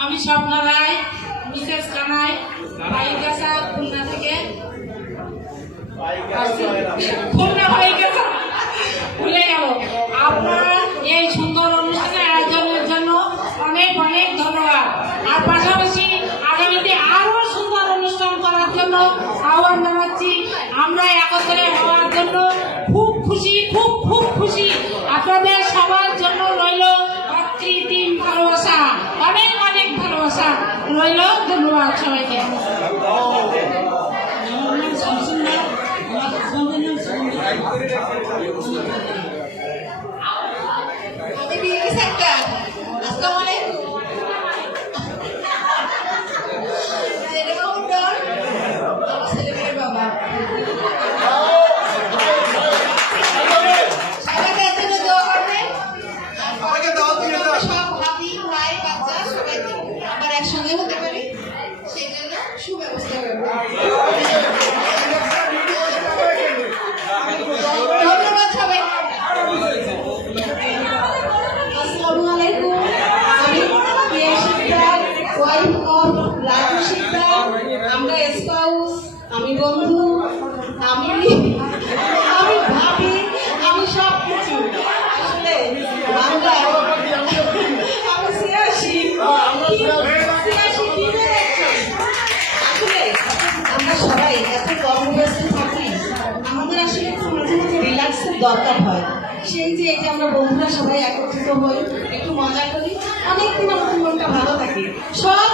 আমি স্বপ্ন রায় মিসেস কানাই বাইকাসা খুলনা থেকে। খুলনা ভুলে গেল আপনার পাশাপাশি আগামীতে আরও সুন্দর অনুষ্ঠান করার জন্য আহ্বান জানাচ্ছি। আমরা একত্রে হওয়ার জন্য খুব খুশি খুব খুব খুশি। আপনাদের সবার জন্য রইল অকৃত্রিম ভালোবাসা। অনেক অনেক ভালোবাসা। রইল ধন্যবাদ সবাইকে। আমার নাম শামসুন্নাহ, আমার নাম আমরা স্পাউস আমি বন্ধু আমি আমি ভাবি আমি সব কিছু আসলে আমরা দরকার হয়। সেই যে এই যে আমরা বন্ধুরা সবাই একত্রিত হই, একটু মজা করি আমাদের মনটা ভালো থাকে। সব